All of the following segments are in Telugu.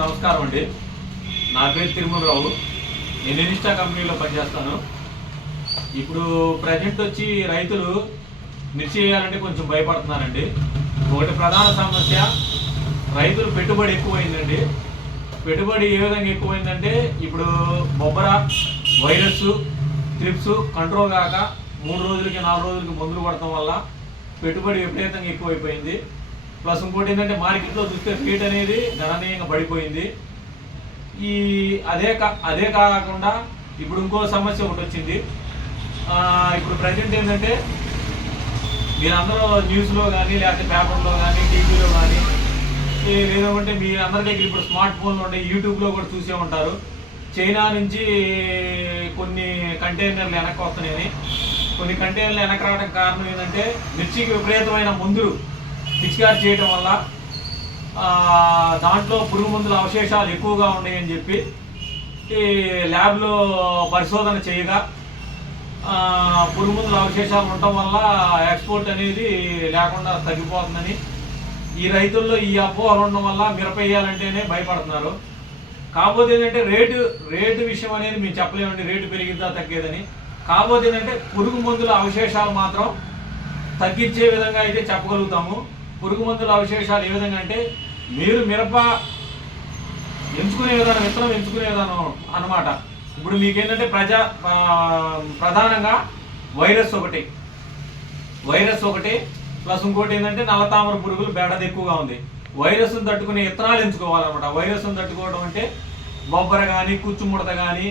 నమస్కారం అండి. నా పేరు తిరుమలరావు. నేను ఇనిస్టా కంపెనీలో పనిచేస్తాను. ఇప్పుడు ప్రజెంట్ వచ్చి రైతులు మిర్చి వేయాలంటే కొంచెం భయపడుతున్నారండి. ఒకటి ప్రధాన సమస్య, రైతులు పెట్టుబడి ఎక్కువైందండి. పెట్టుబడి ఏ విధంగా ఎక్కువైందంటే ఇప్పుడు బొబ్బర వైరస్ ట్రిప్స్ కంట్రోల్ కాక 3 రోజులకి 4 రోజులకి మందులు కొడటం వల్ల పెట్టుబడి విపరీతంగా ఎక్కువైపోయింది. ప్లస్ ఇంకోటి ఏంటంటే మార్కెట్లో చూస్తే రేట్ అనేది గణనీయంగా పడిపోయింది. అదే కాకుండా ఇప్పుడు ఇంకో సమస్య ఒకటి వచ్చింది. ఇప్పుడు ప్రజెంట్ ఏంటంటే మీరందరూ న్యూస్లో కానీ లేకపోతే పేపర్లో కానీ టీవీలో కానీ లేదంటే మీ అందరి దగ్గర ఇప్పుడు స్మార్ట్ ఫోన్లు ఉంటాయి, యూట్యూబ్లో కూడా చూసే ఉంటారు. చైనా నుంచి కొన్ని కంటైనర్లు వెనక్కి వస్తున్నాయని. కొన్ని కంటైనర్లు వెనక్కి రావడానికి కారణం ఏంటంటే మిర్చికి విపరీతమైన మందులు పిచికారి చేయడం వల్ల దాంట్లో పురుగు మందుల అవశేషాలు ఎక్కువగా ఉన్నాయని చెప్పి ల్యాబ్లో పరిశోధన చేయగా పురుగు మందుల అవశేషాలు ఉండటం వల్ల ఎక్స్పోర్ట్ అనేది లేకుండా తగ్గిపోతుందని ఈ రైతుల్లో ఈ అపోహలు ఉండడం వల్ల మిరప వేయాలంటేనే భయపడుతున్నారు. కాకపోతే ఏంటంటే రేటు విషయం అనేది మేము చెప్పలేమండి, రేటు పెరిగిద్దా తగ్గేదని. కాకపోతే ఏంటంటే పురుగు మందుల అవశేషాలు మాత్రం తగ్గించే విధంగా అయితే చెప్పగలుగుతాము. పురుగు మందుల అవశేషాలు ఏ విధంగా అంటే మీరు మిరప ఎంచుకునే విధానం, విత్తనం ఎంచుకునే విధానం అన్నమాట. ఇప్పుడు మీకేంటంటే ప్రధానంగా వైరస్ ఒకటి ప్లస్ ఇంకోటి ఏంటంటే నల్లతామర పురుగులు బెడద ఎక్కువగా ఉంది. వైరస్ను తట్టుకునే విత్తనాలు ఎంచుకోవాలన్నమాట. వైరస్ను తట్టుకోవడం అంటే బొబ్బర కానీ కుచ్చుముడత కానీ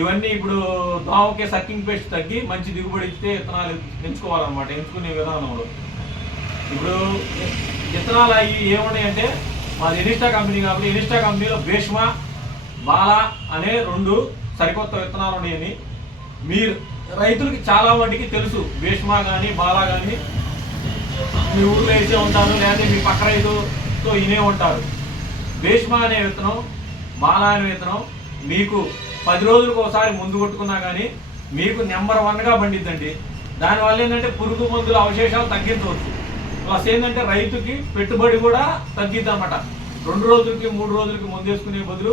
ఇవన్నీ ఇప్పుడు దోమకే సక్కింగ్ పేస్ట్ తగ్గి మంచి దిగుబడి ఇస్తే విత్తనాలు ఎంచుకోవాలన్నమాట. ఎంచుకునే విధానంలో ఇప్పుడు విత్తనాలు అవి ఏమున్నాయంటే మాది ఇనిస్టా కంపెనీ కాబట్టి ఇనిస్టా కంపెనీలో భీష్మ బాలా అనే 2 సరికొత్త విత్తనాలు ఉన్నాయని మీరు రైతులకి చాలా వాటికి తెలుసు. భీష్మ కానీ బాలా కానీ మీ ఊళ్ళో వేసే ఉంటారు, లేకపోతే మీ పక్క రైతుతో ఇనే ఉంటారు. భీష్మ అనే విత్తనం, బాలా అనే విత్తనం మీకు 10 రోజులకు ఒకసారి ముందు కొట్టుకున్నా కానీ మీకు నెంబర్ 1గా పండిద్దండి. దానివల్ల ఏంటంటే పురుగు మందుల అవశేషాలు తగ్గించవచ్చు. ప్లస్ ఏంటంటే రైతుకి పెట్టుబడి కూడా తగ్గిద్ది అన్నమాట. 2 రోజులకి 3 రోజులకి ముందేసుకునే బదులు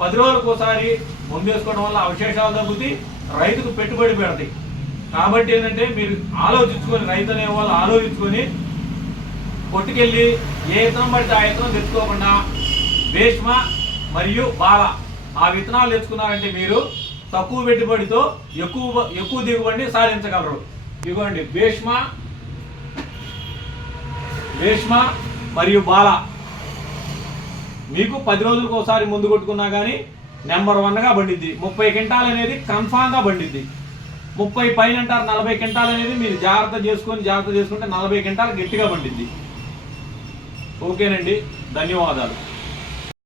10 రోజులకు ఒకసారి ముందేసుకోవడం వల్ల అవశేషాలు తగ్గుతాయి, రైతుకు పెట్టుబడి పెడతాయి. కాబట్టి ఏంటంటే మీరు ఆలోచించుకొని, రైతు అనే వాళ్ళు ఆలోచించుకొని కొట్టుకెళ్ళి ఏ విత్తనం పడితే ఆ విత్తనం తెచ్చుకోకుండా భీష్మ మరియు బాల ఆ విత్తనాలు తెచ్చుకున్నారంటే మీరు తక్కువ పెట్టుబడితో ఎక్కువ దిగుబడిని సాధించగలరు. ఇదిగోండి భీష్మ మరియు బాల మీకు 10 రోజులకు ఒకసారి ముందు కొట్టుకున్నా కానీ నెంబర్ 1గా పండిద్ది. 30 క్వింటాల్ అనేది కన్ఫామ్గా పండిద్ది. 30 పైన అంటారు, 40 క్వింటాల్ అనేది మీరు జాగ్రత్త చేసుకుంటే 40 క్వింటాల్ గట్టిగా పండిద్ది. ఓకేనండి, ధన్యవాదాలు.